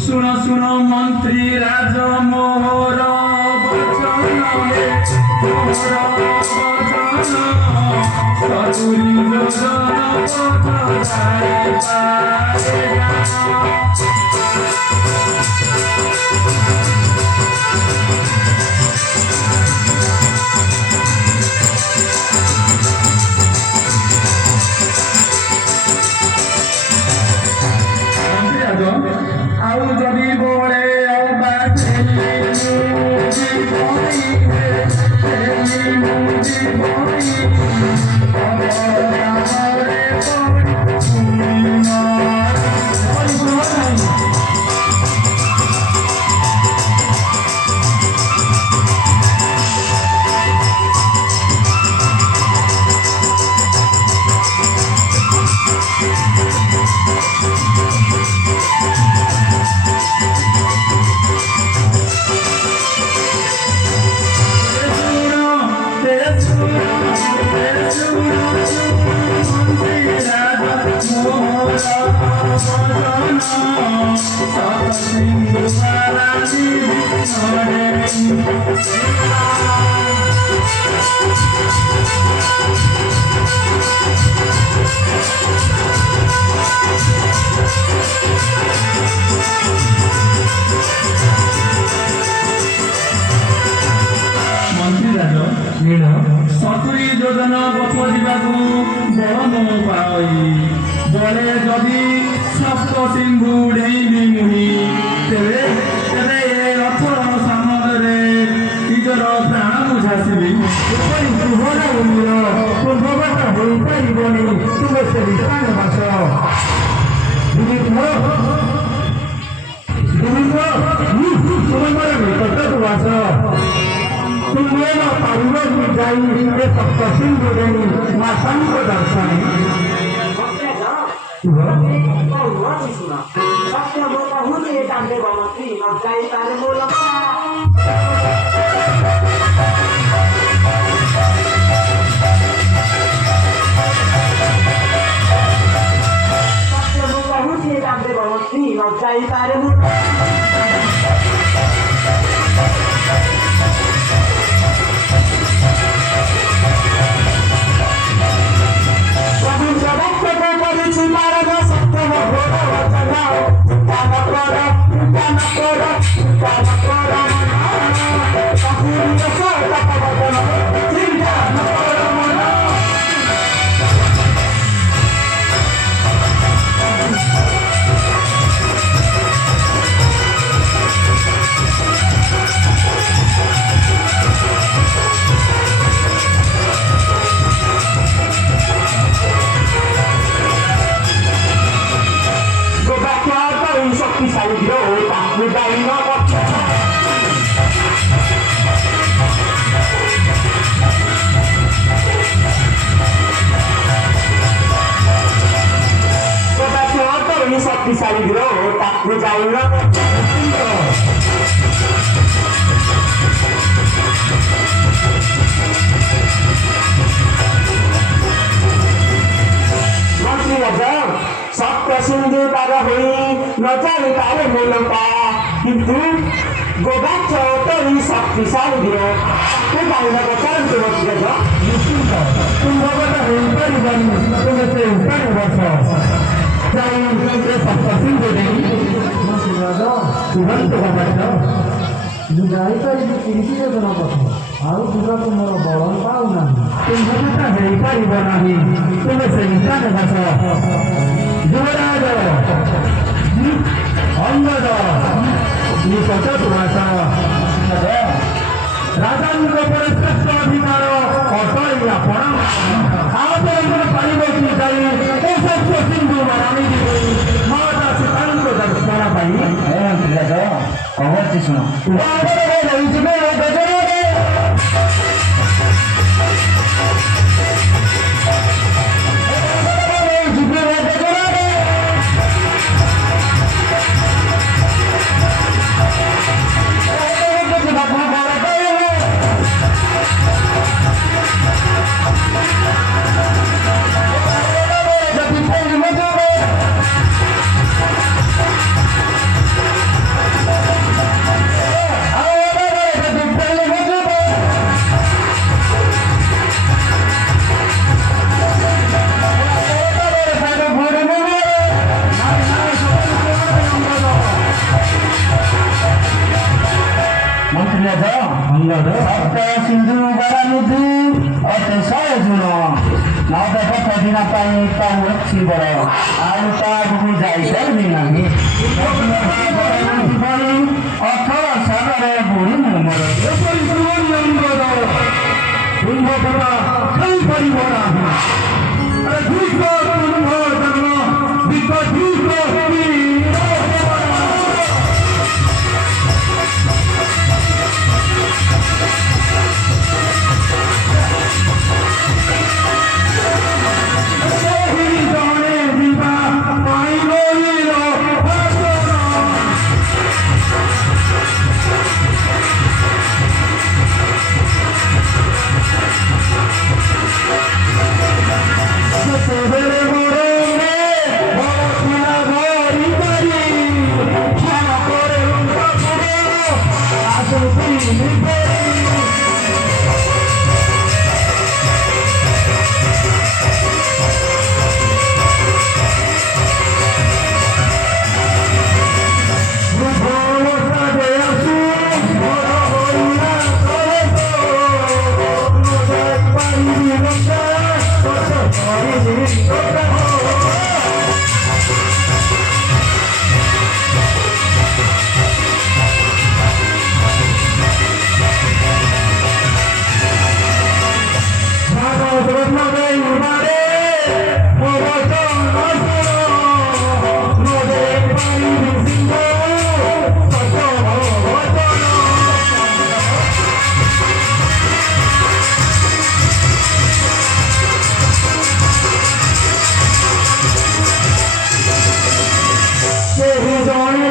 सुन सुन मंत्री राज मोहर वचन सतुरी आउ जदि बोले सतुरी योजन गपा बल मो पाई बले जदि सप्त सिंधु डेली मुनि तेरे रथर सामने निजर प्राण बुझासी पूर्वगत हो पारबनी तुम से विश्राम बास तुम निकट बास तुम्हें पारिवारिक जाई सप्त सिंधु देनी माता दर्शन शक्तिशाली ग्रह ताकू जाएगा सप्त सिंधु पार हुई न जाने पारे मूलका किंतु गोबाक्ष तो ही शक्तिशाली ग्रह ताकू जाएगा बचान तो बचेगा तुम भगत हो परिवार तुम से ऊपर बचो ଯାଇପାରିବି ତିରିଶ ଯୋଜନା ପଥ ଆଉ ଯିବାକୁ ମୋର ବଳ ପାଉନାହିଁ तुम्हें ହେଇପାରିବ ନାହିଁ ତୁମେ ସେଇଟା ଦେଖାଛ ଯୁବରାଜ ଅଙ୍ଗଦ ନିକଟ ତୁମାସ ରାଜାଙ୍କ ପରେ ଶ୍ରେଷ୍ଠ ଅଧିକାର ଅଟଳି ଆପଣ ଆପଣଙ୍କର ପାରିବ କି ଯାଇ ସତ୍ୟ ସିନ୍ଧୁ ରାଣୀ ମାତା ସୀତାଙ୍କ ଦର୍ଶନ ପାଇଁ କହୁଛି ଶୁଣ ସପ୍ତ ସିନ୍ଧୁ ଗରାନିଧି ଅତେ ଶହେ ଜୁଣ ନବେ ପଥ ଦିନ ପାଇଁ ତାଉ ଅଛି ବଳ ଆଉ ତା ଆଗକୁ ଯାଇପାରିବି ନାହିଁ ଅଠର ସାଗରେ ବୁଢ଼ୀ ମୁଁ ମୋର ଏପରି ତୁମ୍ଭ ଖାଇପାରିବ ନାହିଁ ତୁମ୍ଭ ଜନ୍ମ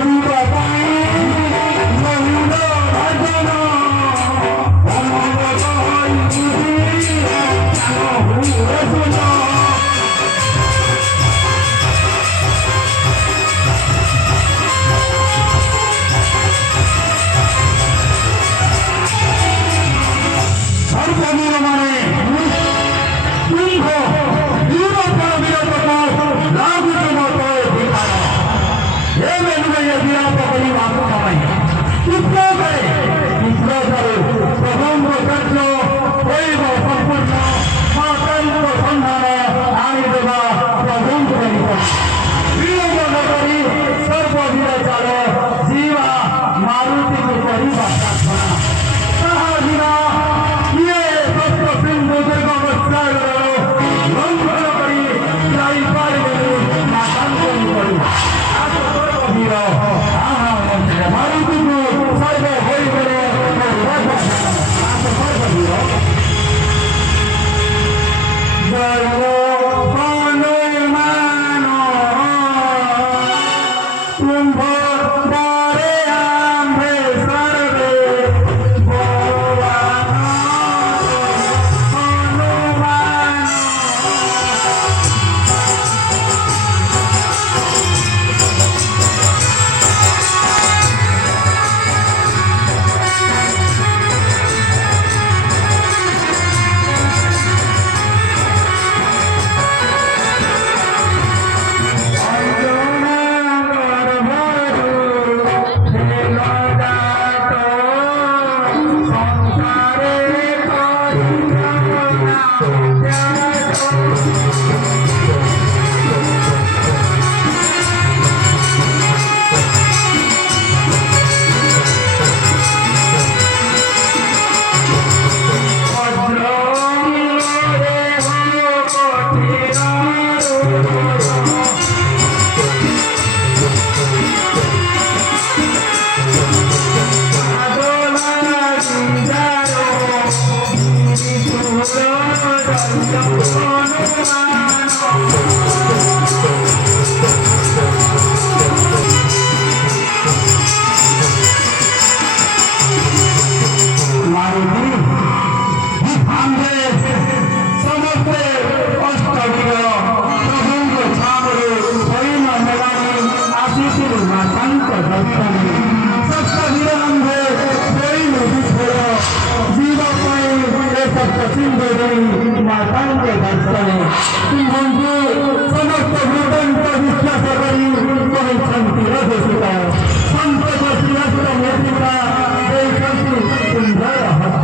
संत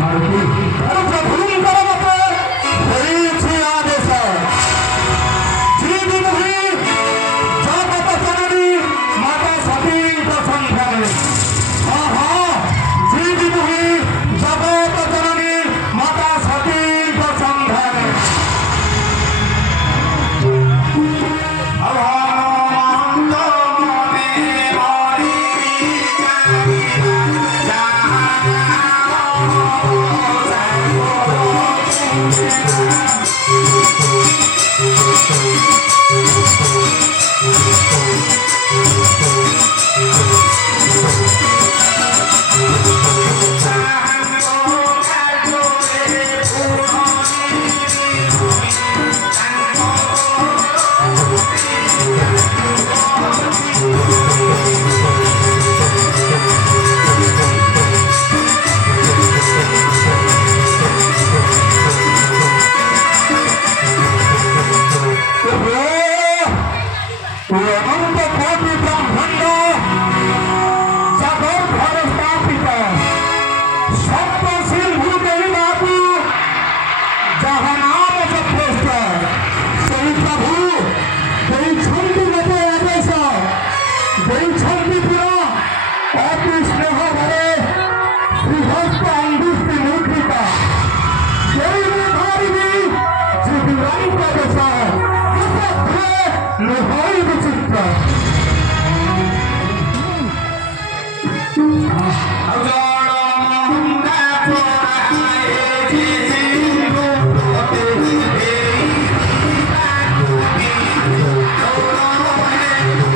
ମାରୁତି